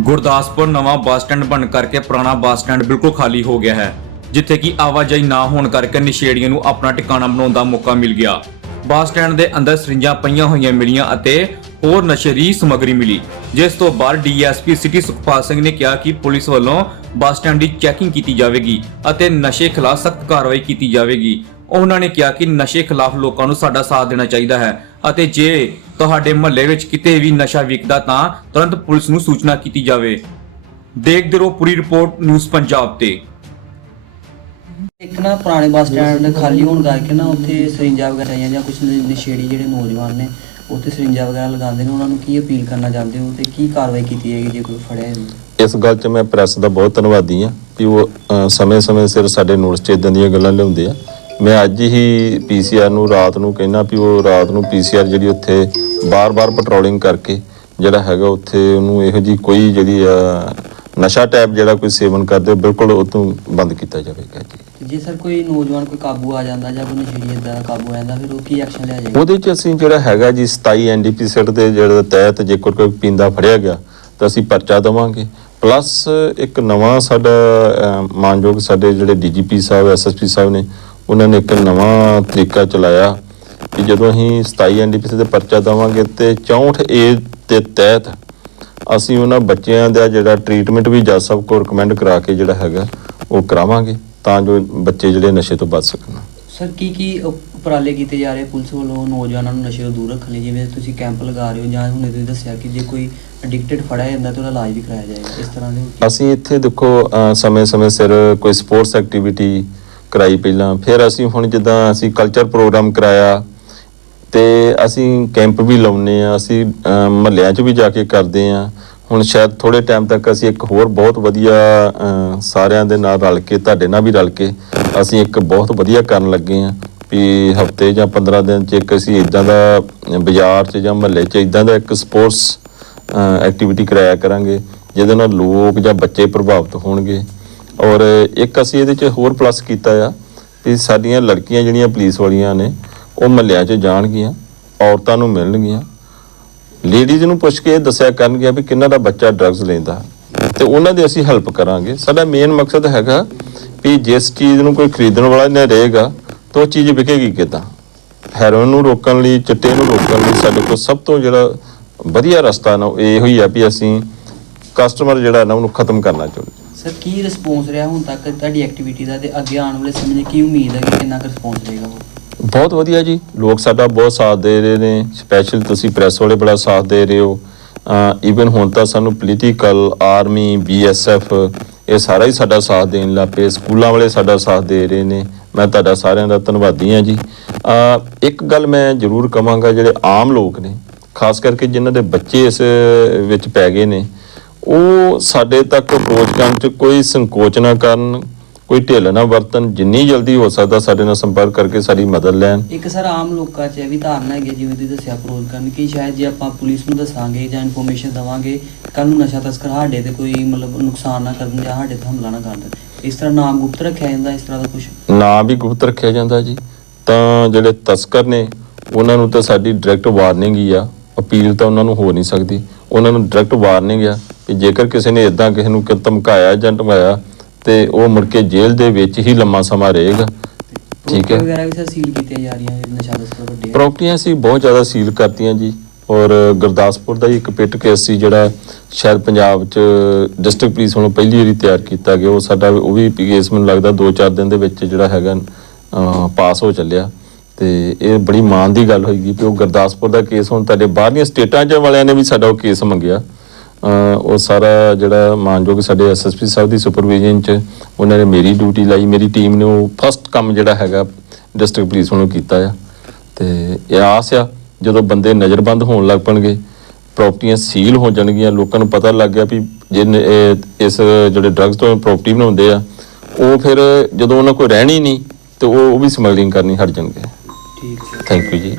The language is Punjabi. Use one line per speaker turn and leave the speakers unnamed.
ਗੁਰਦਾਸਪੁਰ ਨਵਾਂ ਬੱਸ ਸਟੈਂਡ ਬਣ ਕਰਕੇ ਪੁਰਾਣਾ ਬੱਸ ਸਟੈਂਡ ਬਿਲਕੁਲ ਖਾਲੀ ਹੋ ਗਿਆ ਹੈ, ਜਿੱਥੇ ਕਿ ਆਵਾਜਾਈ ਨਾ ਹੋਣ ਕਰਕੇ ਨਸ਼ੇੜੀਆਂ ਨੂੰ ਆਪਣਾ ਟਿਕਾਣਾ ਬਣਾਉਣ ਦਾ ਮੌਕਾ ਮਿਲ ਗਿਆ। ਬੱਸ ਸਟੈਂਡ ਦੇ ਅੰਦਰ ਸਰਿੰਜਾਂ ਪਈਆਂ ਹੋਈਆਂ ਮਿਲੀਆਂ ਅਤੇ ਹੋਰ ਨਸ਼ੇਰੀ ਸਮੱਗਰੀ ਮਿਲੀ, ਜਿਸ ਤੋਂ ਬਾਅਦ ਡੀਐਸਪੀ ਸਿਟੀ ਸੁਖਪਾਲ ਸਿੰਘ ਨੇ ਕਿਹਾ ਕਿ ਪੁਲਿਸ ਵੱਲੋਂ ਬੱਸ ਸਟੈਂਡ ਦੀ ਚੈਕਿੰਗ ਕੀਤੀ ਜਾਵੇਗੀ ਅਤੇ ਨਸ਼ੇ ਖਿਲਾਫ ਸਖਤ ਕਾਰਵਾਈ ਕੀਤੀ ਜਾਵੇਗੀ। ਉਹਨਾਂ ਨੇ ਕਿਹਾ ਕਿ ਨਸ਼ੇ ਖਿਲਾਫ ਲੋਕਾਂ ਨੂੰ ਸਾਡਾ ਸਾਥ ਦੇਣਾ ਚਾਹੀਦਾ ਹੈ ਅਤੇ ਜੇ ਤੁਹਾਡੇ ਮਹੱਲੇ ਵਿੱਚ ਕਿਤੇ ਵੀ ਨਸ਼ਾ ਵਿਕਦਾ ਤਾਂ ਤੁਰੰਤ ਪੁਲਿਸ ਨੂੰ ਸੂਚਨਾ ਕੀਤੀ ਜਾਵੇ। ਦੇਖਦੇ ਰਹੋ ਪੂਰੀ ਰਿਪੋਰਟ ਨਿਊਜ਼ ਪੰਜਾਬ ਤੇ।
ਇੱਕ ਨਾ ਪੁਰਾਣੇ ਬੱਸ ਸਟੈਂਡ ਖਾਲੀ ਹੋਣ ਕਰਕੇ ਨਾ ਉੱਥੇ ਸਰਿੰਜਾਂ ਵਗੈਰਾ ਆਈਆਂ ਜਾਂ ਕੁਝ ਨਸ਼ੇੜੀ ਜਿਹੜੇ ਨੌਜਵਾਨ ਨੇ ਉੱਥੇ ਸਰਿੰਜਾਂ ਵਗੈਰਾ ਲਗਾਉਂਦੇ ਨੇ ਉਹਨਾਂ ਨੂੰ ਕੀ ਅਪੀਲ ਕਰਨਾ ਚਾਹੁੰਦੇ ਹੋ ਤੇ ਕੀ ਕਾਰਵਾਈ ਕੀਤੀ ਜਾਏਗੀ ਜੇ ਕੋਈ ਫੜਿਆ ਜਾਂਦਾ
ਇਸ ਗੱਲ 'ਚ ਮੈਂ ਪ੍ਰੈਸ ਦਾ ਬਹੁਤ ਧੰਨਵਾਦੀ ਆ ਕਿ ਉਹ ਸਮੇਂ-ਸਮੇਂ ਸਿਰ ਸਾਡੇ ਨੋਟਿਸ 'ਚ ਇਦਾਂ ਦੀਆਂ ਗੱਲਾਂ ਲਿਆਉਂਦੇ ਆ। ਮੈਂ ਅੱਜ ਹੀ ਪੀਸੀਆਰ ਨੂੰ ਰਾਤ ਨੂੰ ਕਹਿਣਾ ਵੀ ਉਹ ਰਾਤ ਨੂੰ ਪੀਸੀਆਰ ਜਿਹੜੀ ਉੱਥੇ ਬਾਰ-ਬਾਰ ਪੈਟਰੋਲਿੰਗ ਕਰਕੇ ਜਿਹੜਾ ਹੈਗਾ ਉੱਥੇ ਉਹਨੂੰ ਇਹੋ ਜੀ ਕੋਈ ਜਿਹੜੀ ਆ ਨਸ਼ਾ ਟੈਪ ਜਿਹੜਾ ਕੋਈ ਸੇਵਨ ਕਰਦੇ ਬਿਲਕੁਲ ਉਹ ਤੋਂ ਬੰਦ ਕੀਤਾ ਜਾਵੇਗਾ ਜੀ।
ਜੇ ਸਰ ਕੋਈ ਨੌਜਵਾਨ ਕੋਈ ਕਾਬੂ ਆ ਜਾਂਦਾ ਜਾਂ ਕੋਈ ਇਦਾਂ ਦਾ ਕਾਬੂ ਆ ਜਾਂਦਾ ਫਿਰ ਉਹ ਕੀ ਐਕਸ਼ਨ ਲਿਆ ਜਾਏਗਾ
ਉਹਦੇ 'ਚ ਅਸੀਂ ਜਿਹੜਾ ਹੈਗਾ ਜੀ 27 ਐਨਡੀਪੀ ਸੈਟ ਦੇ ਜਿਹੜੇ ਤਹਿਤ ਜੇਕਰ ਕੋਈ ਪੀਂਦਾ ਫੜਿਆ ਗਿਆ ਤਾਂ ਅਸੀਂ ਪਰਚਾ ਦੇਵਾਂਗੇ। ਪਲੱਸ ਇੱਕ ਨਵਾਂ ਸਾਡਾ ਮਾਨਯੋਗ ਸਾਡੇ ਜਿਹੜੇ ਡੀਜੀਪੀ ਸਾਹਿਬ ਐਸਐਸਪੀ ਸਾਹਿਬ ਨੇ ਉਹਨਾਂ ਨੇ ਇੱਕ ਨਵਾਂ ਤਰੀਕਾ ਚਲਾਇਆ ਕਿ ਜਦੋਂ ਅਸੀਂ 27 ਐਨਡੀਪੀ ਦੇ ਪਰਚਾ ਦੇਵਾਂਗੇ ਤੇ 64 ਏ ਦੇ ਤਹਿਤ ਅਸੀਂ ਉਹਨਾਂ ਬੱਚਿਆਂ ਦਾ ਜਿਹੜਾ ਟ੍ਰੀਟਮੈਂਟ ਵੀ ਜੱਜ ਸਾਹਿਬ ਕੋਲ ਰეკਮੈਂਡ ਕਰਾ ਕੇ ਜਿਹੜਾ ਹੈਗਾ ਉਹ ਕਰਾਵਾਂਗੇ ਤਾਂ ਜੋ ਬੱਚੇ ਜਿਹੜੇ ਨਸ਼ੇ ਤੋਂ ਬਚ ਸਕਣ।
ਸਰ ਕੀ ਕੀ ਉਪ- ਉਪਰਾਲੇ ਕੀਤੇ ਜਾ ਰਹੇ ਪੁਲਿਸ ਵੱਲੋਂ ਨੌਜਵਾਨਾਂ ਨੂੰ ਨਸ਼ੇ ਤੋਂ ਦੂਰ ਰੱਖਣ ਲਈ? ਜਿਵੇਂ ਤੁਸੀਂ ਕੈਂਪ ਲਗਾ ਰਹੇ ਹੋ ਜਾਂ ਹੁਣੇ ਤੁਸੀਂ ਦੱਸਿਆ ਕਿ ਜੇ ਕੋਈ ਐਡਿਕਟਡ ਫੜਿਆ ਜਾਂਦਾ ਤਾਂ ਉਹਦਾ ਇਲਾਜ ਵੀ ਕਰਾਇਆ ਜਾਏਗਾ। ਇਸ ਤਰ੍ਹਾਂ ਦੇ
ਅਸੀਂ ਇੱਥੇ ਦੇਖੋ ਸਮੇਂ-ਸਮੇਂ ਸਿਰ ਕੋਈ ਸਪੋਰਟਸ ਐਕਟੀਵਿਟੀ ਕਰਾਈ ਪਹਿਲਾਂ। ਫਿਰ ਅਸੀਂ ਹੁਣ ਜਿੱਦਾਂ ਅਸੀਂ ਕਲਚਰ ਪ੍ਰੋਗਰਾਮ ਕਰਾਇਆ ਤੇ ਅਸੀਂ ਕੈਂਪ ਵੀ ਲਾਉਨੇ ਆ ਅਸੀਂ ਮਹੱਲਿਆਂ 'ਚ ਵੀ ਜਾ ਕੇ ਕਰਦੇ ਆ ਹੁਣ ਸ਼ਾਇਦ ਥੋੜੇ ਟਾਈਮ ਤੱਕ ਅਸੀਂ ਇੱਕ ਹੋਰ ਬਹੁਤ ਵਧੀਆ ਸਾਰਿਆਂ ਦੇ ਨਾਲ ਰਲ ਕੇ, ਤੁਹਾਡੇ ਨਾਲ ਵੀ ਰਲ ਕੇ ਅਸੀਂ ਇੱਕ ਬਹੁਤ ਵਧੀਆ ਕਰਨ ਲੱਗੇ ਆ ਵੀ ਹਫ਼ਤੇ ਜਾਂ 15 ਦਿਨ 'ਚ ਇੱਕ ਅਸੀਂ ਇਦਾਂ ਦਾ ਬਾਜ਼ਾਰ 'ਚ ਜਾਂ ਮਹੱਲੇ 'ਚ ਇਦਾਂ ਦਾ ਇੱਕ ਸਪੋਰਟਸ ਐਕਟੀਵਿਟੀ ਕਰਾਇਆ ਕਰਾਂਗੇ, ਜਿਹਦੇ ਨਾਲ ਲੋਕ ਜਾਂ ਬੱਚੇ ਪ੍ਰਭਾਵਿਤ ਹੋਣਗੇ। ਔਰ ਇੱਕ ਅਸੀਂ ਇਹਦੇ 'ਚ ਹੋਰ ਪਲੱਸ ਕੀਤਾ ਆ ਵੀ ਸਾਡੀਆਂ ਲੜਕੀਆਂ ਜਿਹੜੀਆਂ ਪੁਲਿਸ ਵਾਲੀਆਂ ਨੇ, ਉਹ ਮਹੱਲਿਆਂ 'ਚ ਜਾਣਗੀਆਂ, ਔਰਤਾਂ ਨੂੰ ਮਿਲਣਗੀਆਂ। ਲੇਡੀਜ਼ ਨੂੰ ਪੁੱਛ ਕੇ ਇਹ ਦੱਸਿਆ ਕਰਨਗੀਆਂ ਵੀ ਕਿੰਨਾ ਦਾ ਬੱਚਾ ਡਰੱਗਸ ਲੈਂਦਾ। ਤੇ ਉਹਨਾਂ ਦੀ ਅਸੀਂ ਹੈਲਪ ਕਰਾਂਗੇ। ਸਾਡਾ ਮੇਨ ਮਕਸਦ ਹੈਗਾ ਵੀ ਜਿਸ ਚੀਜ਼ ਨੂੰ ਕੋਈ ਖਰੀਦਣ ਵਾਲਾ ਨਾ ਰਹੇਗਾ, ਤਾਂ ਉਹ ਚੀਜ਼ ਵਿਕੇਗੀ ਕਿੱਦਾਂ? ਹੈਰੋਇਨ ਨੂੰ ਰੋਕਣ ਲਈ, ਚਿੱਟੇ ਨੂੰ ਰੋਕਣ ਲਈ ਸਾਡੇ ਕੋਲ ਸਭ ਤੋਂ ਜਿਹੜਾ ਵਧੀਆ ਰਸਤਾ ਨਾ, ਉਹ ਇਹੋ ਹੀ ਆ ਵੀ ਅਸੀਂ ਕਸਟਮਰ ਜਿਹੜਾ ਨਾ ਉਹਨੂੰ ਖਤਮ ਕਰਨਾ ਚਾਹੁੰਦੇ।
ਸਰ ਕੀ ਰਿਸਪੌਂਸ ਰਿਹਾ ਹੁਣ ਤੱਕ ਤੁਹਾਡੀ ਐਕਟੀਵਿਟੀ ਦਾ? ਤੇ ਅੱਗੇ ਆਉਣ ਵਾਲੇ ਸਮੇਂ 'ਚ ਕੀ ਉਮੀਦ ਹੈ ਕਿ ਕਿੰਨਾ ਕੁ ਰਿਸਪੌਂਸ ਰਹੇਗਾ ਉਹ?
ਬਹੁਤ ਵਧੀਆ ਜੀ। ਲੋਕ ਸਾਡਾ ਬਹੁਤ ਸਾਥ ਦੇ ਰਹੇ ਨੇ। ਸਪੈਸ਼ਲ ਤੁਸੀਂ ਪ੍ਰੈਸ ਵਾਲੇ ਬੜਾ ਸਾਥ ਦੇ ਰਹੇ ਹੋ। ਈਵਨ ਹੁਣ ਤਾਂ ਸਾਨੂੰ ਪੋਲੀਟੀਕਲ ਆਰਮੀ ਬੀਐਸਐਫ ਇਹ ਸਾਰਾ ਹੀ ਸਾਡਾ ਸਾਥ ਦੇਣ ਲੱਗ ਪਏ। ਸਕੂਲਾਂ ਵਾਲੇ ਸਾਡਾ ਸਾਥ ਦੇ ਰਹੇ ਨੇ। ਮੈਂ ਤੁਹਾਡਾ ਸਾਰਿਆਂ ਦਾ ਧੰਨਵਾਦੀ ਹਾਂ ਜੀ। ਇੱਕ ਗੱਲ ਮੈਂ ਜ਼ਰੂਰ ਕਵਾਂਗਾ ਜਿਹੜੇ ਆਮ ਲੋਕ ਨੇ ਖਾਸ ਕਰਕੇ ਜਿਨ੍ਹਾਂ ਦੇ ਬੱਚੇ ਇਸ ਵਿੱਚ ਪੈ ਗਏ ਨੇ ਉਹ ਸਾਡੇ ਤੱਕ ਅਪਰੋਚ ਕਰਨ 'ਚ ਕੋਈ ਸੰਕੋਚ ਨਾ ਕਰਨ ਕੋਈ ਢਿੱਲ ਨਾ ਵਰਤਨ ਜਿੰਨੀ ਜਲਦੀ ਹੋ ਸਕਦਾ ਸਾਡੇ ਨਾਲ ਸੰਪਰਕ ਕਰਕੇ ਸਾਡੀ ਮਦਦ ਲੈਣ।
ਇੱਕ ਸਰ ਆਮ ਲੋਕਾਂ 'ਚ ਇਹ ਵੀ ਧਾਰਨਾ ਹੈਗੀ ਹੈ, ਜਿਵੇਂ ਤੁਸੀਂ ਦੱਸਿਆ ਅਪਰੋਚ ਕਰਨ ਕਿ ਸ਼ਾਇਦ ਜੇ ਆਪਾਂ ਪੁਲਿਸ ਨੂੰ ਦੱਸਾਂਗੇ ਜਾਂ ਇਨਫੋਰਮੇਸ਼ਨ ਦਵਾਂਗੇ ਕੱਲ ਨੂੰ ਨਸ਼ਾ ਤਸਕਰ ਸਾਡੇ ਤੇ ਕੋਈ ਮਤਲਬ ਨੁਕਸਾਨ ਨਾ ਕਰਨ ਜਾਂ ਸਾਡੇ ਤੇ ਹਮਲਾ ਨਾ ਕਰ ਦੇਣ। ਇਸ ਤਰ੍ਹਾਂ ਨਾਮ ਗੁਪਤ ਰੱਖਿਆ ਜਾਂਦਾ ਇਸ ਤਰ੍ਹਾਂ ਦਾ ਕੁਝ
ਨਾਂ ਵੀ ਗੁਪਤ ਰੱਖਿਆ ਜਾਂਦਾ ਜੀ। ਤਾਂ ਜਿਹੜੇ ਤਸਕਰ ਨੇ ਉਹਨਾਂ ਨੂੰ ਤਾਂ ਸਾਡੀ ਡਾਇਰੈਕਟ ਵਾਰਨਿੰਗ ਹੀ ਆ। ਅਪੀਲ ਤਾਂ ਉਹਨਾਂ ਨੂੰ ਹੋ ਨਹੀਂ ਸਕਦੀ। ਉਹਨਾਂ ਨੂੰ ਡਾਇਰੈਕਟ ਵਾਰਨਿੰਗ ਆ। ਕਿ ਜੇਕਰ ਕਿਸੇ ਨੇ ਇਦਾਂ ਕਿਸੇ ਨੂੰ ਕਿ ਧਮਕਾਇਆ ਜਾਂ ਧਮਕਾਇਆ ਤੇ ਉਹ ਮੁੜ ਕੇ ਜੇਲ੍ਹ ਦੇ ਵਿੱਚ ਹੀ ਲੰਮਾ ਸਮਾਂ ਰਹੇਗਾ। ਠੀਕ ਹੈ।
ਵਗੈਰਾ ਵੀ ਸਰ ਸੀਲ ਕੀਤੀਆਂ ਜਾ ਰਹੀਆਂ ਨਸ਼ਾ ਤਸਕਰ ਵੱਡੇ।
ਪ੍ਰਾਪਰਟੀਆਂ ਸੀ ਬਹੁਤ ਜ਼ਿਆਦਾ ਸੀਲ ਕਰਤੀਆਂ ਜੀ। ਔਰ ਗੁਰਦਾਸਪੁਰ ਦਾ ਇੱਕ ਪਿੱਟ ਕੇਸ ਸੀ ਜਿਹੜਾ ਸ਼ਾਇਦ ਪੰਜਾਬ ਚ ਡਿਸਟ੍ਰਿਕਟ ਪੁਲਿਸ ਵੱਲੋਂ ਪਹਿਲੀ ਵਾਰੀ ਤਿਆਰ ਕੀਤਾ ਗਿਆ। ਉਹ ਸਾਡਾ ਉਹ ਵੀ ਕੇਸ ਮੈਨੂੰ ਲੱਗਦਾ 2-4 ਦਿਨ ਦੇ ਵਿੱਚ ਜਿਹੜਾ ਹੈਗਾ ਪਾਸ ਹੋ ਚੱਲਿਆ। ਤੇ ਇਹ ਬੜੀ ਮਾਣ ਦੀ ਗੱਲ ਹੋਈਗੀ ਕਿ ਉਹ ਗੁਰਦਾਸਪੁਰ ਦਾ ਕੇਸ ਹੁਣ ਤੁਹਾਡੇ ਬਾਹਰਲੀਆਂ ਸਟੇਟਾਂ 'ਚ ਵਾਲਿਆਂ ਨੇ ਵੀ ਸਾਡਾ ਉਹ ਕੇਸ ਮੰਗਿਆ। ਉਹ ਸਾਰਾ ਜਿਹੜਾ ਮਾਨਯੋਗ ਸਾਡੇ ਐਸਐਸਪੀ ਸਾਹਿਬ ਦੀ ਸੁਪਰਵਿਜ਼ਨ 'ਚ ਉਹਨਾਂ ਨੇ ਮੇਰੀ ਡਿਊਟੀ ਲਾਈ। ਮੇਰੀ ਟੀਮ ਨੇ ਉਹ ਫਸਟ ਕੰਮ ਜਿਹੜਾ ਹੈਗਾ ਡਿਸਟ੍ਰਿਕਟ ਪੁਲਿਸ ਵੱਲੋਂ ਕੀਤਾ ਆ। ਤੇ ਇਹ ਆਸ ਆ ਜਦੋਂ ਬੰਦੇ ਨਜ਼ਰਬੰਦ ਹੋਣ ਲੱਗ ਪਣਗੇ ਪ੍ਰਾਪਰਟੀਆਂ ਸੀਲ ਹੋ ਜਾਣਗੀਆਂ ਲੋਕਾਂ ਨੂੰ ਪਤਾ ਲੱਗ ਗਿਆ ਵੀ ਜਿਨ ਇਹ- ਇਸ ਜਿਹੜੇ ਡਰੱਗਸ ਤੋਂ ਪ੍ਰਾਪਰਟੀ ਬਣਾਉਂਦੇ ਆ ਉਹ ਫਿਰ ਜਦੋਂ ਉਹਨਾਂ ਕੋਲ ਰਹਿਣੀ ਨਹੀਂ ਤੇ ਉਹ ਉਹ ਵੀ ਸਮਗਲਿੰਗ ਕਰਨੀ ਹਟ ਜਾਣਗੇ।
ਠੀਕ ਹੈ।
ਥੈਂਕ ਯੂ ਜੀ।